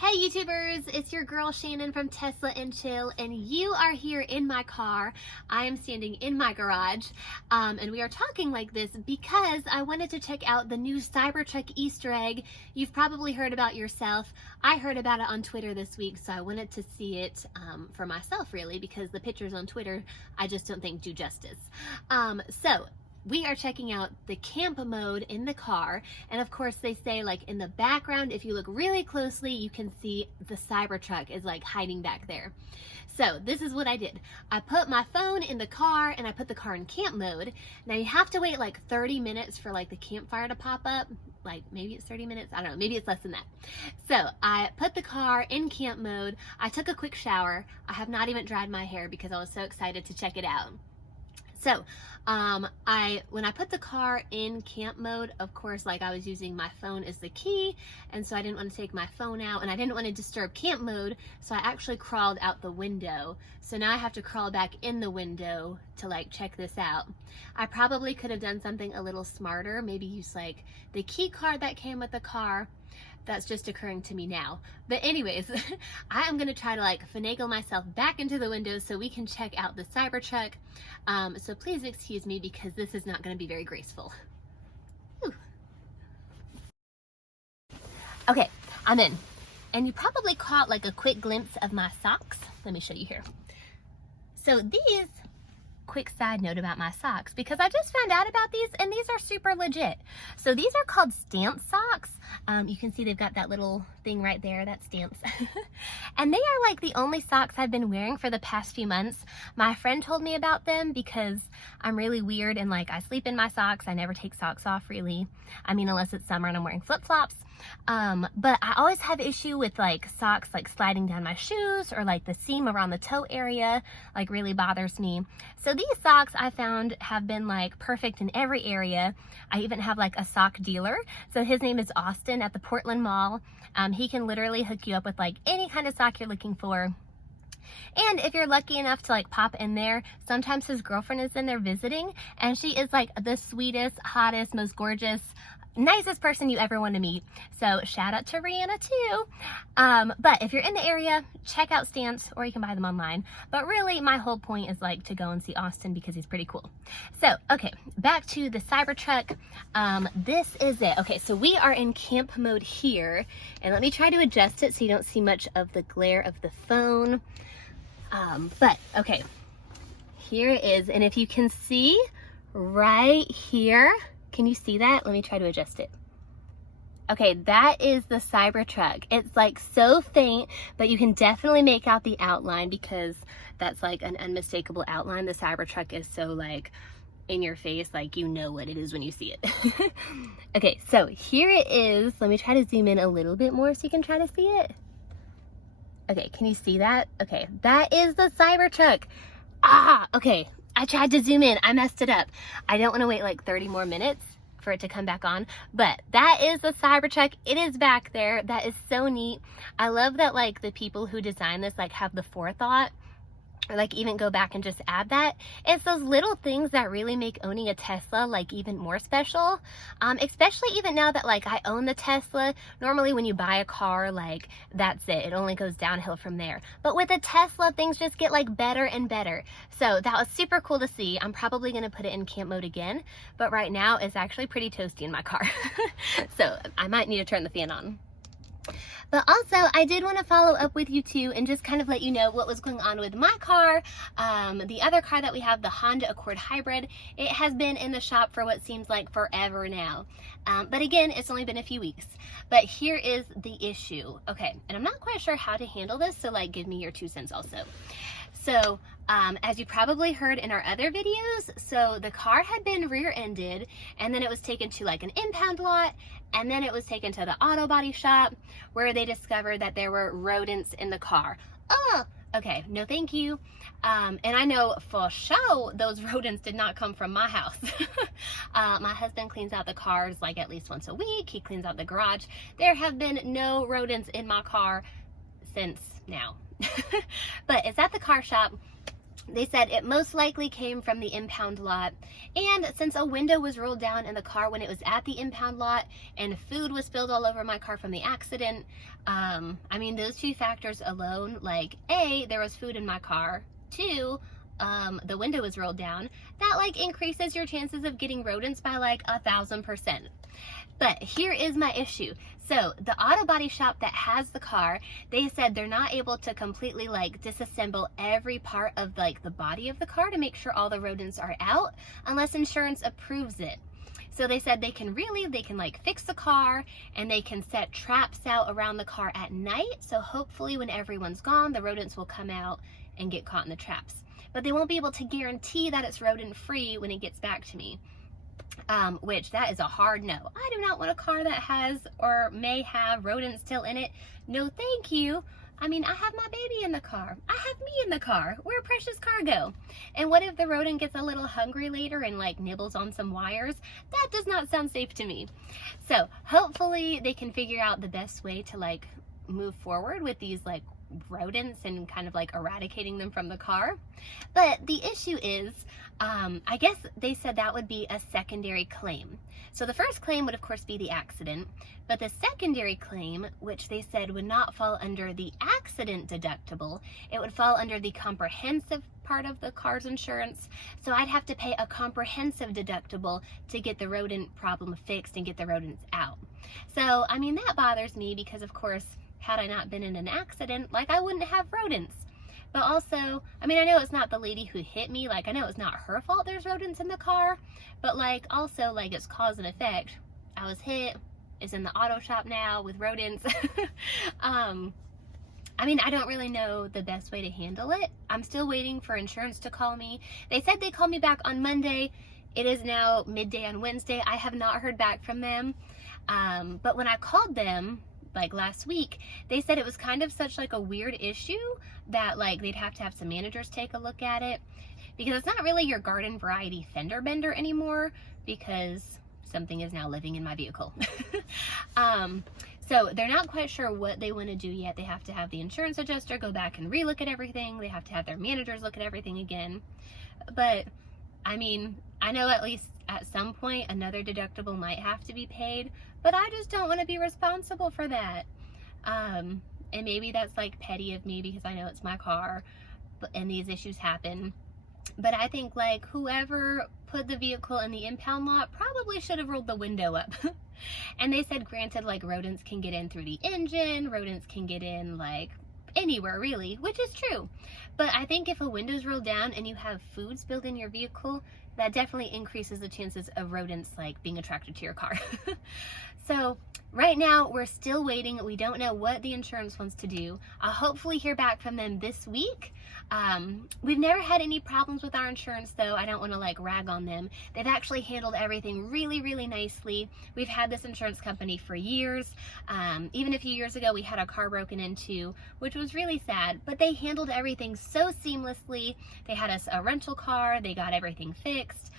Hey YouTubers, it's your girl Shannon from Tesla and Chill, and you are here in my car. I am standing in my garage, and we are talking like this because I wanted to check out the new Cybertruck Easter egg. You've probably heard about yourself. I heard about it on Twitter this week, so I wanted to see it for myself really, because the pictures on Twitter I just don't think do justice. So we are checking out the camp mode in the car, and of course they say like in the background, if you look really closely, you can see the Cybertruck is like hiding back there. So this is what I did. I put my phone in the car and I put the car in camp mode. Now you have to wait like 30 minutes for like the campfire to pop up. Like maybe it's 30 minutes, I don't know, maybe it's less than that. So I put the car in camp mode. I took a quick shower. I have not even dried my hair because I was so excited to check it out. So when I put the car in camp mode, of course, like I was using my phone as the key, and so I didn't want to take my phone out, and I didn't want to disturb camp mode, so I actually crawled out the window. So now I have to crawl back in the window to like check this out. I probably could have done something a little smarter, maybe use like the key card that came with the car. That's just occurring to me now. But anyways, I am gonna try to like finagle myself back into the window so we can check out the Cybertruck. So please excuse me because this is not gonna be very graceful. Whew. Okay, I'm in. And you probably caught like a quick glimpse of my socks. Let me show you here. So these, quick side note about my socks, because I just found out about these and these are super legit. So these are called Stamps socks. You can see they've got that little thing right there, that's Stamps. And they are like the only socks I've been wearing for the past few months. My friend told me about them because I'm really weird and like I sleep in my socks. I never take socks off really. I mean, unless it's summer and I'm wearing flip-flops. But I always have issue with like socks like sliding down my shoes, or like the seam around the toe area like really bothers me. So these socks I found have been like perfect in every area. I even have like a sock dealer. So his name is Austin at the Portland Mall. He can literally hook you up with like any kind of sock you're looking for. And if you're lucky enough to like pop in there, sometimes his girlfriend is in there visiting, and she is like the sweetest, hottest, most gorgeous, nicest person you ever want to meet. So shout out to Rihanna too. But if you're in the area, check out Stamps, or you can buy them online. But really my whole point is like to go and see Austin because he's pretty cool. So, okay, back to the Cybertruck. This is it. Okay, so we are in camp mode here, and let me try to adjust it so you don't see much of the glare of the phone. But okay, here it is. And if you can see right here, can you see that? Let me try to adjust it. Okay, that is the Cybertruck. It's like so faint, but you can definitely make out the outline because that's like an unmistakable outline. The Cybertruck is so like in your face, like you know what it is when you see it. Okay, so here it is. Let me try to zoom in a little bit more so you can try to see it. Okay, can you see that? Okay, that is the Cybertruck. Okay. I tried to zoom in, I messed it up. I don't want to wait like 30 more minutes for it to come back on, but that is the Cybertruck. It is back there. That is so neat. I love that like the people who designed this like have the forethought, or like even go back and just add that. It's those little things that really make owning a Tesla like even more special. Especially even now that like I own the Tesla. Normally when you buy a car, like that's it. It only goes downhill from there. But with a Tesla, things just get like better and better. So that was super cool to see. I'm probably gonna put it in camp mode again, but right now it's actually pretty toasty in my car. So I might need to turn the fan on. But also, I did want to follow up with you too and just kind of let you know what was going on with my car. The other car that we have, the Honda Accord Hybrid, it has been in the shop for what seems like forever now. But again, it's only been a few weeks. But here is the issue. Okay, and I'm not quite sure how to handle this, so like give me your 2 cents also. So, as you probably heard in our other videos, so the car had been rear-ended, and then it was taken to like an impound lot, and then it was taken to the auto body shop where they discovered that there were rodents in the car. Oh, okay, no thank you. And I know for sure those rodents did not come from my house. My husband cleans out the cars like at least once a week. He cleans out the garage. There have been no rodents in my car since now. But it's at the car shop. They said it most likely came from the impound lot, and since a window was rolled down in the car when it was at the impound lot and food was spilled all over my car from the accident, I mean, those two factors alone, like A, there was food in my car, 2, the window was rolled down, that like increases your chances of getting rodents by like 1,000%. But here is my issue. So the auto body shop that has the car, they said they're not able to completely like disassemble every part of like the body of the car to make sure all the rodents are out unless insurance approves it. So they said they can like fix the car and they can set traps out around the car at night. So hopefully when everyone's gone, the rodents will come out and get caught in the traps. But they won't be able to guarantee that it's rodent free when it gets back to me. Which that is a hard no. I do not want a car that has or may have rodents still in it. No, thank you. I mean, I have my baby in the car. I have me in the car. We're precious cargo. And what if the rodent gets a little hungry later and like nibbles on some wires? That does not sound safe to me. So hopefully they can figure out the best way to like move forward with these like rodents and kind of like eradicating them from the car. But the issue is, I guess they said that would be a secondary claim. So the first claim would of course be the accident, but the secondary claim, which they said would not fall under the accident deductible, it would fall under the comprehensive part of the car's insurance. So I'd have to pay a comprehensive deductible to get the rodent problem fixed and get the rodents out. So I mean, that bothers me because of course, had I not been in an accident, like I wouldn't have rodents. But also, I mean, I know it's not the lady who hit me, like I know it's not her fault there's rodents in the car, but like also like it's cause and effect. I was hit, it's in the auto shop now with rodents. I mean, I don't really know the best way to handle it. I'm still waiting for insurance to call me. They said they called me back on Monday. It is now midday on Wednesday. I have not heard back from them. But when I called them, like last week, they said it was kind of such like a weird issue that like they'd have to have some managers take a look at it, because it's not really your garden variety fender bender anymore because something is now living in my vehicle. So they're not quite sure what they want to do yet. They have to have the insurance adjuster go back and relook at everything. They have to have their managers look at everything again. But I mean, I know at least at some point another deductible might have to be paid, but I just don't want to be responsible for that. And maybe that's like petty of me because I know it's my car and these issues happen. But I think like whoever put the vehicle in the impound lot probably should have rolled the window up. And they said, granted, like rodents can get in through the engine, rodents can get in like anywhere really, which is true. But I think if a window's rolled down and you have food spilled in your vehicle, that definitely increases the chances of rodents like being attracted to your car. So right now we're still waiting. We don't know what the insurance wants to do. I'll hopefully hear back from them this week. We've never had any problems with our insurance though. I don't want to like rag on them. They've actually handled everything really, really nicely. We've had this insurance company for years. Even a few years ago we had a car broken into, which was really sad, but they handled everything so seamlessly. They had us a rental car. They got everything fixed.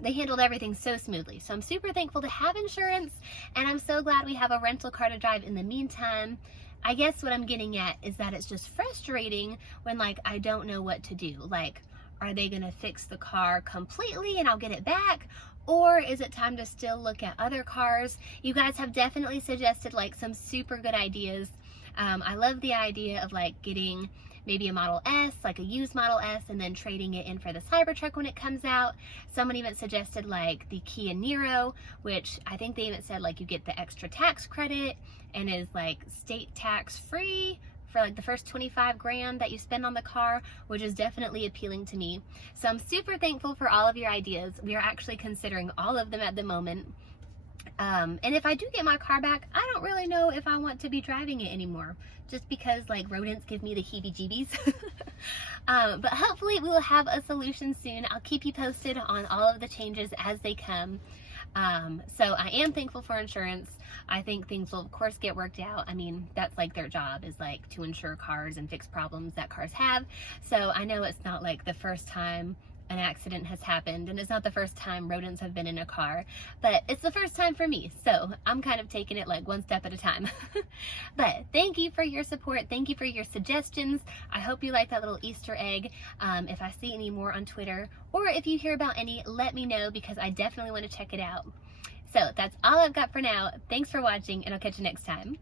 They handled everything so smoothly. So I'm super thankful to have insurance, and I'm so glad we have a rental car to drive in the meantime. I guess what I'm getting at is that it's just frustrating when like I don't know what to do. Like, are they gonna fix the car completely and I'll get it back? Or is it time to still look at other cars? You guys have definitely suggested like some super good ideas. I love the idea of like getting maybe a Model S, like a used Model S, and then trading it in for the Cybertruck when it comes out. Someone even suggested like the Kia Niro, which I think they even said like you get the extra tax credit and is like state tax free for like the first 25 grand that you spend on the car, which is definitely appealing to me. So I'm super thankful for all of your ideas. We are actually considering all of them at the moment. And if I do get my car back, I don't really know if I want to be driving it anymore, just because like rodents give me the heebie-jeebies. But hopefully we will have a solution soon. I'll keep you posted on all of the changes as they come. So I am thankful for insurance. I think things will of course get worked out. I mean, that's like their job, is like to insure cars and fix problems that cars have. So I know it's not like the first time an accident has happened, and it's not the first time rodents have been in a car, but it's the first time for me, so I'm kind of taking it like one step at a time. But thank you for your support. Thank you for your suggestions. I hope you like that little Easter egg. If I see any more on Twitter, or if you hear about any, let me know, because I definitely want to check it out. So that's all I've got for now. Thanks for watching, and I'll catch you next time.